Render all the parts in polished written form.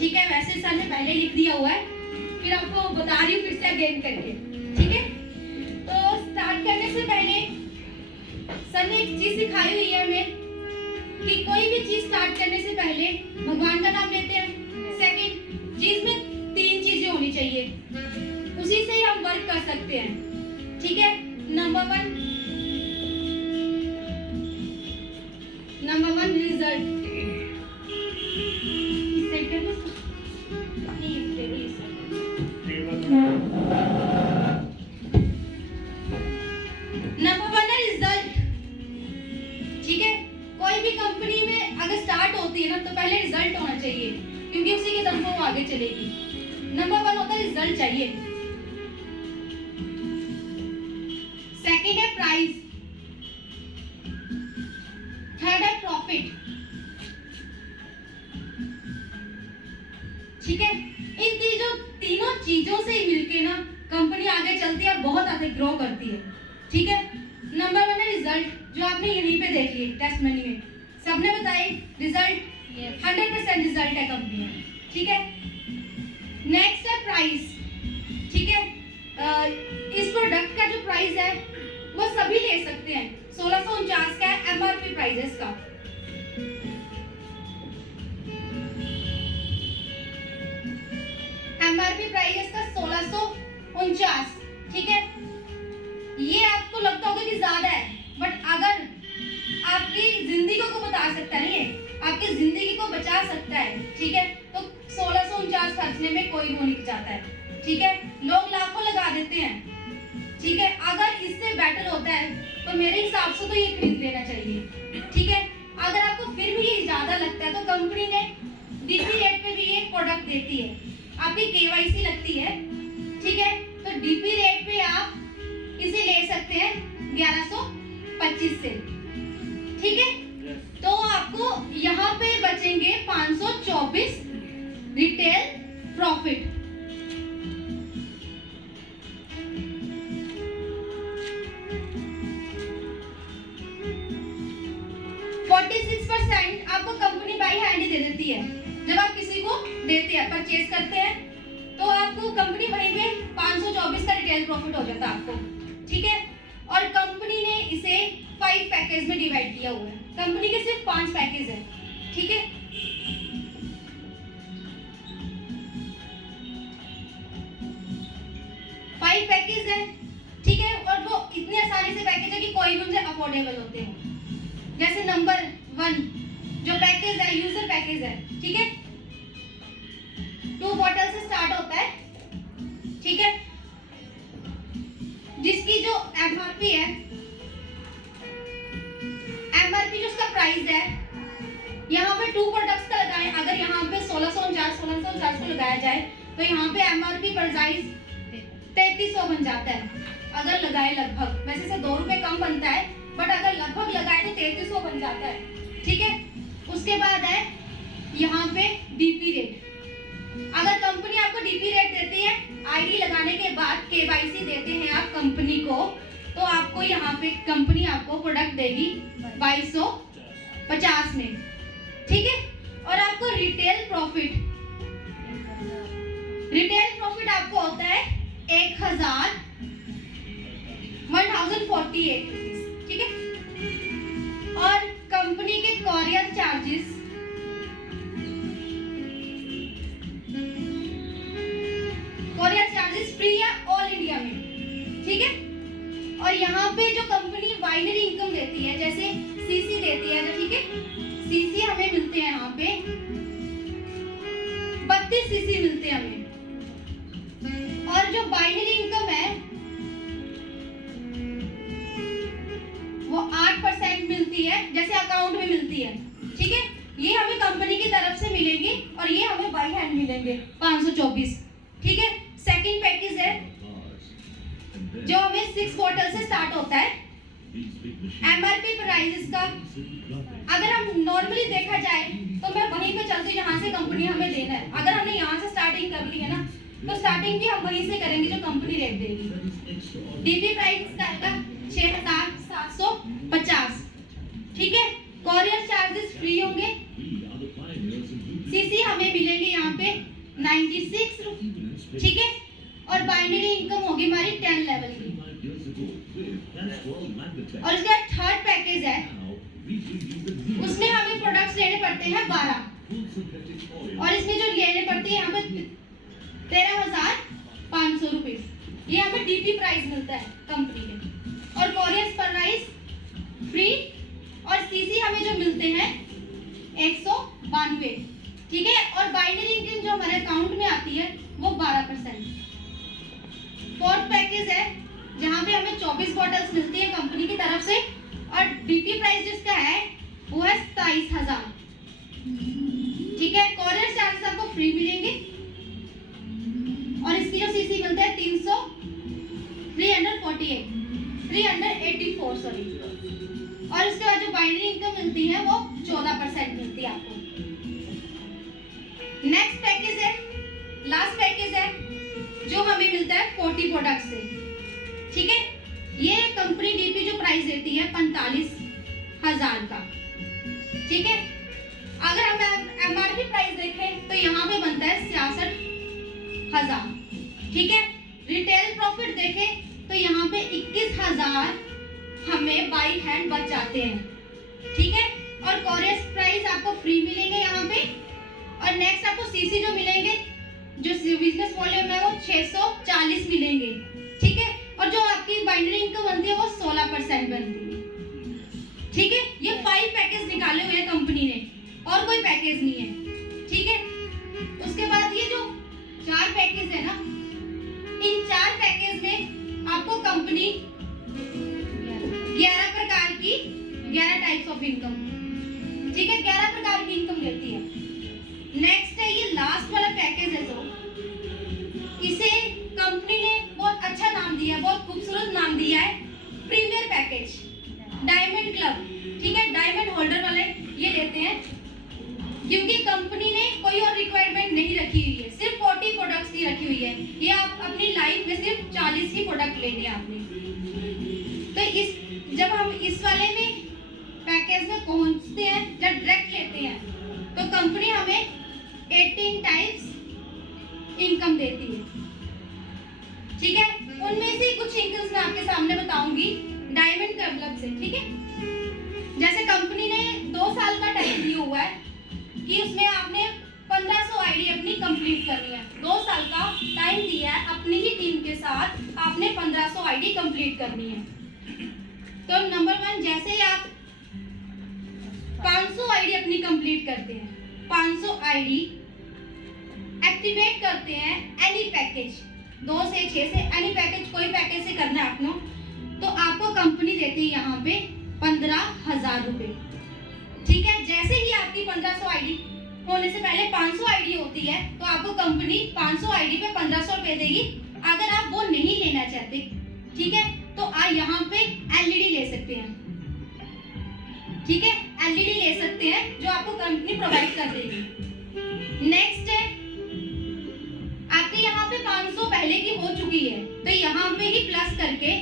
ठीक है, वैसे सर ने पहले लिख दिया हुआ है, फिर आपको बता रही हूँ फिर से अगेन करके, ठीक है। तो स्टार्ट करने से पहले सर ने एक चीज सिखाई हुई है हमें कि कोई भी चीज स्टार्ट करने से पहले भगवान का नाम लेते हैं। सेकंड चीज में 3 चीजें होनी चाहिए, उसी से ही हम वर्क कर सकते हैं, ठीक है। Number 1 result. नंबर 1 है रिजल्ट, ठीक है। कोई भी कंपनी में अगर स्टार्ट होती है ना तो पहले रिजल्ट होना चाहिए, क्योंकि उसी के दम पर वो आगे चलेगी। नंबर 1 होता है रिजल्ट चाहिए। सेकंड है प्राइस, थर्ड है प्रॉफिट, ठीक है। इन तीनों चीजों से ही मिलके ना कंपनी आगे चलती है और बहुत आगे ग्रो करती है, ठीक है। नंबर 1 है रिजल्ट, जो आपने यहीं पे देख लिए टेस्ट मनी में सबने बताए रिजल्ट, 100% रिजल्ट है कंपनी में, ठीक है। नेक्स्ट है प्राइस, ठीक है। इस प्रोडक्ट का जो प्राइस है वो सभी ले सकते हैं, 1649 का है एमआरपी प्राइस है इसका। एमआरपी प्राइस इसका 1649, ठीक है। ये आपको लगता होगा कि ज्यादा है, बट अगर आपकी जिंदगी को बता सकता है, ये आपकी जिंदगी को बचा सकता है, ठीक है। तो 1649 खर्चने में कोई वो नहीं चाहता है, ठीक है। लोग लाखों लगा देते हैं, ठीक है। अगर इससे बेटर होता है तो मेरे हिसाब से तो ये खरीद लेना चाहिए, ठीक है। अगर आपको फिर भी ये ज्यादा लगता है तो कंपनी ने डीपी रेट पे भी ये प्रोडक्ट देती है, आपकी केवाईसी लगती है, ठीक है। तो डीपी रेट पे आप इसे ले सकते हैं 1125 से, ठीक है। तो आपको यहाँ पे बचेंगे 524 रिटेल प्रॉफिट। आपको कंपनी बाई हैंड ही दे देती है। जब आप किसी को देते हैं, परचेज करते हैं, तो आपको कंपनी वहीं पे 524 का रिटेल प्रॉफिट हो जाता है आपको, ठीक है। और कंपनी ने इसे 5 पैकेज में डिवाइड किया हुआ है, कंपनी के सिर्फ 5 पैकेज है, ठीक है। फाइव पैकेज है, ठीक है। और वो इतनी आसानी से पैकेज है कि कोई भी उनसे अफोर्डेबल होते हैं। जैसे नंबर 1 जो पैकेज है यूजर पैकेज है, ठीक है। 2 बॉटल से स्टार्ट होता है, ठीक है। जिसकी जो एमआरपी है, एमआरपी जो उसका प्राइस है, यहाँ पे 2 प्रोडक्ट्स का लगाएं, अगर यहाँ पे 1649 को लगाया जाए तो यहाँ पे एमआरपी प्राइस 3300 बन जाता है। अगर लगाए लगभग, वैसे से 2 रुपए कम बनता है, बट अगर लगभग लगाए तो 3300 बन जाता है, ठीक है। उसके बाद है यहाँ पे डीपी रेट। अगर कंपनी आपको डीपी रेट देती है, आईडी लगाने के बाद केवाईसी देते हैं आप कंपनी को, तो आपको यहाँ पे कंपनी आपको प्रोडक्ट देगी 2250 में, ठीक है। और आपको रिटेल प्रॉफिट आपको होता है 1048, ठीक है। और कंपनी के कॉरियर चार्जेस फ्री है ऑल इंडिया में, ठीक है। और यहाँ पे जो कंपनी बाइनरी इनकम देती है, जैसे सीसी देती है, ठीक है। सीसी हमें मिलते हैं यहाँ पे 32 सीसी मिलते हैं हमें। और जो बाइनरी इनकम है वो 8% मिलती है, जैसे अकाउंट में मिलती है, ठीक है। ये हमें कंपनी की तरफ से मिलेंगी और ये हमें बाई हैंड मिलेंगे 524, ठीक है। सेकंड पैकेज है जो हमें 6 बॉटल से स्टार्ट होता है। एमआरपी प्राइस इसका अगर हम नॉर्मली देखा जाए तो मैं वहीं पे चलती जहां से कंपनी हमें देना है। अगर हमने यहाँ से स्टार्टिंग कर ली है ना, तो स्टार्टिंग भी हम वहीं से करेंगे जो कंपनी रेट देगी। डीपी प्राइस इसका आएगा 6750, ठीक है। कॉरियर चार्जेस फ्री होंगे। सीसी हमें मिलेंगे यहाँ पे 96, ठीक है। और बाइनरी इनकम होगी हमारी 10 लेवल की। और उसके बाद थर्ड पैकेज है, उसमें हमें प्रोडक्ट्स लेने पड़ते हैं 12, और इसमें जो लेने पड़ती है यहाँ पे 13,500 रुपीज। ये हमें डीपी प्राइस मिलता है कंपनी में, और कोरियर प्राइस फ्री, और सीसी हमें जो मिलते हैं 192, ठीक है। और बाइनरी इनकम जो हमारे अकाउंट में आती है वो 12%। फोर्थ पैकेज है जहाँ पे हमें 24 बॉटल्स मिलती है कंपनी की तरफ से, और डीपी प्राइस जिसका है वो है 27,000, ठीक है। कोरियर चार्जेस आपको फ्री मिलेंगे, और इसकी जो सीसी मिलता है 384 सॉरी। और उसके बाद जो बाइनरी इनकम मिलती है वो 14% मिलती है आपको। नेक्स्ट पैकेज है, लास्ट पैकेज है, जो हमें मिलता है 40 प्रोडक्ट से, ठीक है। ये कंपनी डीपी जो प्राइस देती है 45,000 का, ठीक है। अगर हम एमआरपी प्राइस देखें तो यहाँ पे बनता है 66,000, ठीक है। रिटेल प्रॉफिट देखें तो यहाँ पे 21,000 हमें बाई हैंड बच जाते हैं, ठीक है। और कोरियर प्राइस आपको फ्री मिलेंगे यहाँ पे। और नेक्स्ट आपको सीसी जो मिलेंगे, जो बिजनेस वॉल्यूम है वो 640 मिलेंगे, ठीक है। और जो आपकी बाइनरी इनकम बनती है वो 16% बनती है, ठीक है। ये 5 पैकेज निकाले हुए हैं कंपनी ने, और कोई पैकेज नहीं है, ठीक है। उसके बाद ये जो 4 पैकेज है ना, इन 4 पैकेज में आपको कंपनी 11 प्रकार की 11 टाइप्स ऑफ इनकम, ठीक है, 11 प्रकार की इनकम देती है। नेक्स्ट है ये लास्ट वाला पैकेज है, जो इसे कंपनी ने बहुत अच्छा नाम दिया है, बहुत खूबसूरत नाम दिया है, प्रीमियर पैकेज, डायमंड क्लब, ठीक है। डायमंड होल्डर वाले ये लेते हैं, क्योंकि कंपनी ने कोई और रिक्वायरमेंट नहीं रखी हुई है, सिर्फ 40 प्रोडक्ट्स की रखी हुई है। ये आप अपनी लाइफ में सिर्फ 40 ही प्रोडक्ट लेने हैं आपने। तो जब हम इस वाले में पैकेज में पहुंचते हैं, जब डायरेक्ट लेते हैं, तो कंपनी हमें 18 टाइप्स इनकम देती है, ठीक है। उनमें से कुछ इनकम्स मैं आपके सामने बताऊंगी डायमंड क्लब से, ठीक है। जैसे कंपनी ने 2 साल का टाइम दिया हुआ है कि उसमें आपने 1500 आईडी अपनी कंप्लीट करनी है। 2 साल का टाइम दिया है, अपनी ही टीम के साथ आपने 1500 आईडी कंप्लीट करनी है। तो नंबर 1, जैसे ही आप 500 आईडी अपनी कंप्लीट करते हैं, 500 आईडी एक्टिवेट करते हैं एनी पैकेज, 2 से 6 से एनी पैकेज, कोई पैकेज से करना है आपको, तो आपको कंपनी देती है यहाँ पे 15,000 रुपए, ठीक है। जैसे ही आपकी 1500 आईडी होने से पहले 500 आईडी होती है, तो आपको कंपनी 500 आईडी पे 1500 रुपए देगी। अगर आप वो नहीं लेना चाहते, ठीक है, तो आप यहाँ पे एलईडी ले सकते हैं, ठीक है, एलईडी ले सकते हैं जो आपको कंपनी प्रोवाइड कर देगी। नेक्स्ट है, आपके यहाँ पे 500 पहले की हो चुकी है, तो यहाँ पे ही प्लस करके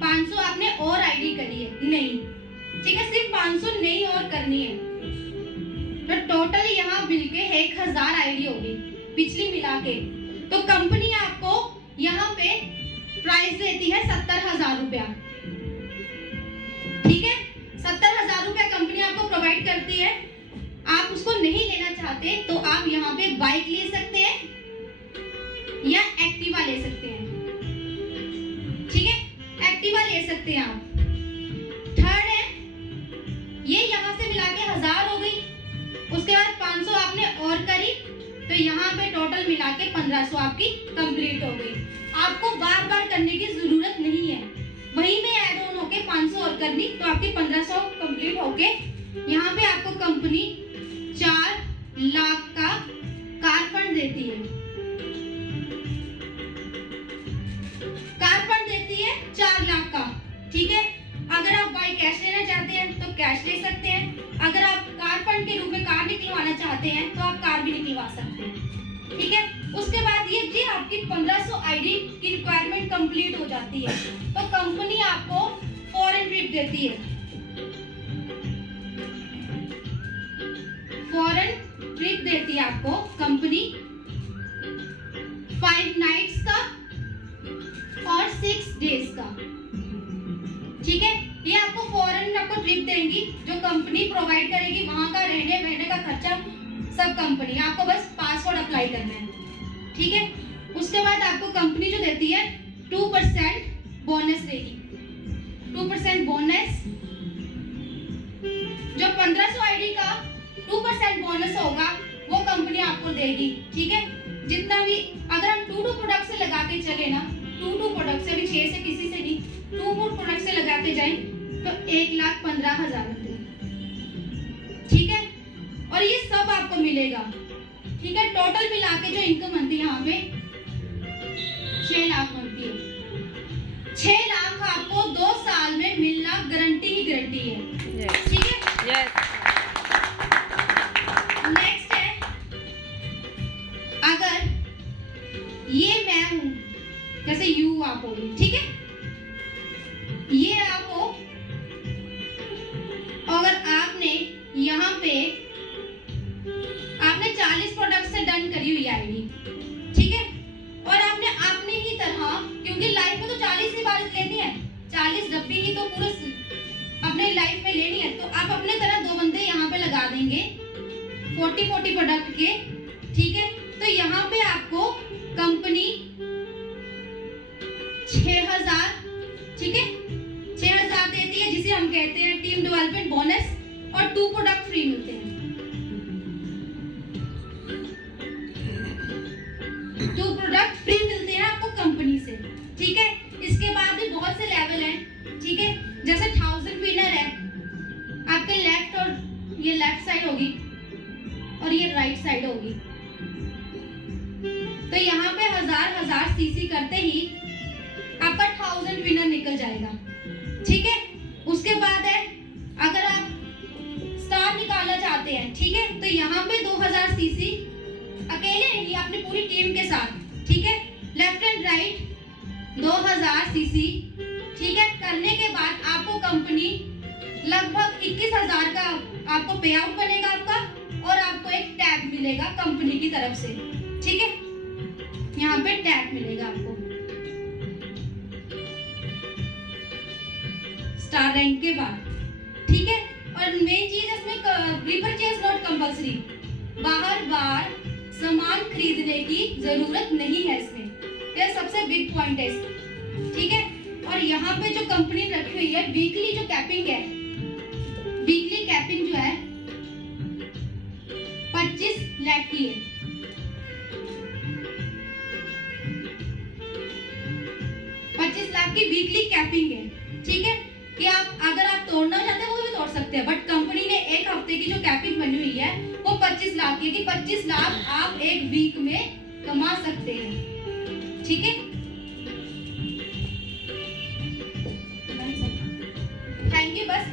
500 आपने और आईडी करी है नहीं, ठीक है, सिर्फ 500 नहीं और करनी है, तो टोटल यहाँ मिलके 1000 आईडी होगी पिछली मिला के। तो कंपनी आपको यहाँ पे प्राइस देती है 70,000 रुपया, ठीक है। 70,000 रुपया कंपनी आपको प्रोवाइड करती है। आप उसको नहीं लेना चाहते तो आप यहाँ पे बाइक ले सकते हैं या एक्टिवा ले सकते हैं, ठीक है, एक्टिवा ले सकते हैं आप। थर्ड है, ये यहाँ से मिला के 1000 हो गई, उसके बाद 500 आपने और करी, तो यहाँ पे टोटल मिला के 1500 आपकी कंप्लीट हो गई। आपको बार बार करने की जरूरत नहीं है, वहीं में ऐड ऑन होके 500 और करनी, तो आपकी 1500 कंप्लीट होके यहाँ पे आपको कंपनी 4 लाख का कार फंड देती है, कार फंड देती है 4 लाख का, ठीक है। अगर आप बाय कैश लेना चाहते हैं तो कैश ले सकते हैं, अगर आप कार फंड के रूप में कार निकलवाना चाहते हैं तो आप कार भी निकलवा सकते हैं, ठीक है। उसके बाद ये जी आपकी 1500 आईडी की रिक्वायरमेंट कंप्लीट हो जाती है, तो कंपनी आपको फॉरेन ट्रिप देती है, फॉरेन ट्रिप देती है आपको कंपनी 5 नाइट्स का और 6 डेज का, ठीक है। ये आपको फॉरेन आपको ट्रिप देंगी जो कंपनी प्रोवाइड करेगी, वहां का रहने बहने का खर्चा सब कंपनी, आपको बस पासपोर्ट अप्लाई करना है, ठीक है। उसके बाद आपको कंपनी जो देती है 2% बोनस देगी, 2% बोनस। जो 1500 आईडी का 2% बोनस होगा वो कंपनी आपको देगी, ठीक है। जितना भी अगर हम 2 प्रोडक्ट से लगा के चले ना, 2 प्रोडक्ट से भी 6 से किसी से नहीं, 2 प्रोडक्ट से लगाते जाएं तो 1,15,000 रुपये, ठीक है। और ये सब आपको मिलेगा, ठीक है। टोटल मिला के जो इनकम बनती है यहाँ पे 6 लाख बनती है। 6 लाख आपको 2 साल में मिलना गारंटी ही गारंटी है, ठीक है। नेक्स्ट है, अगर ये मैं हूं, जैसे यू आप हो, ठीक है, ये आप हो, अगर आपने यहाँ पे आपने 40 प्रोडक्ट से डन करी हुई आईडी, ठीक है, और आपने अपनी ही तरह, क्योंकि लाइफ में तो 40 ही बार लेनी है, 40 डब्बी ही तो पूरे अपने लाइफ में लेनी है, तो आप अपने तरह 2 बंदे यहाँ पे लगा देंगे 40 प्रोडक्ट के, ठीक है। तो यहाँ पे आपको कंपनी 6,000, ठीक है, 6,000 देती है, जिसे हम कहते हैं टीम डेवलपमेंट बोनस, और 2 प्रोडक्ट फ्री मिलते हैं, 2 प्रोडक्ट फ्री मिलते हैं आपको कंपनी से, ठीक है। इसके बाद भी बहुत से लेवल हैं, ठीक है। जैसे 1000 विनर है आपके लेफ्ट, और ये लेफ्ट साइड होगी और ये राइट साइड होगी, तो यहाँ पे 1000 सीसी करते ही आपका 1000 विनर निकल जाएगा, ठीक है। उसके बाद है, अगर आप स्टार निकालना चाहते हैं, ठीक है, तो यहाँ पे 2000 सीसी अकेले नहीं, अपनी पूरी टीम के साथ, ठीक है। लेफ्ट एंड राइट 2000 सीसी, ठीक है, करने के बाद आपको कंपनी लगभग 21,000 का आपको पे आउट बनेगा आपका, और आपको एक टैग मिलेगा कंपनी की तरफ से, ठीक है। यहाँ पे टैग मिलेगा आपको स्टार रैंक के बाद, ठीक है। और मेन चीज इसमें रीपरचेज नॉट कंपल्सरी, बार सामान खरीदने की जरूरत नहीं है इसमें, ये सबसे बिग पॉइंट है, ठीक है। और यहाँ पे जो कंपनी रखी हुई है वीकली जो कैपिंग है, वीकली कैपिंग जो है 25 लाख की है, 25 लाख की वीकली कैपिंग है, ठीक है। कि आप अगर आप तोड़ना चाहते हैं वो भी तोड़ सकते हैं, बट कंपनी ने 1 हफ्ते की जो कैपिंग बनी हुई है वो 25 लाख की है, कि 25 लाख आप 1 वीक में कमा सकते हैं, ठीक है। थैंक यू, बस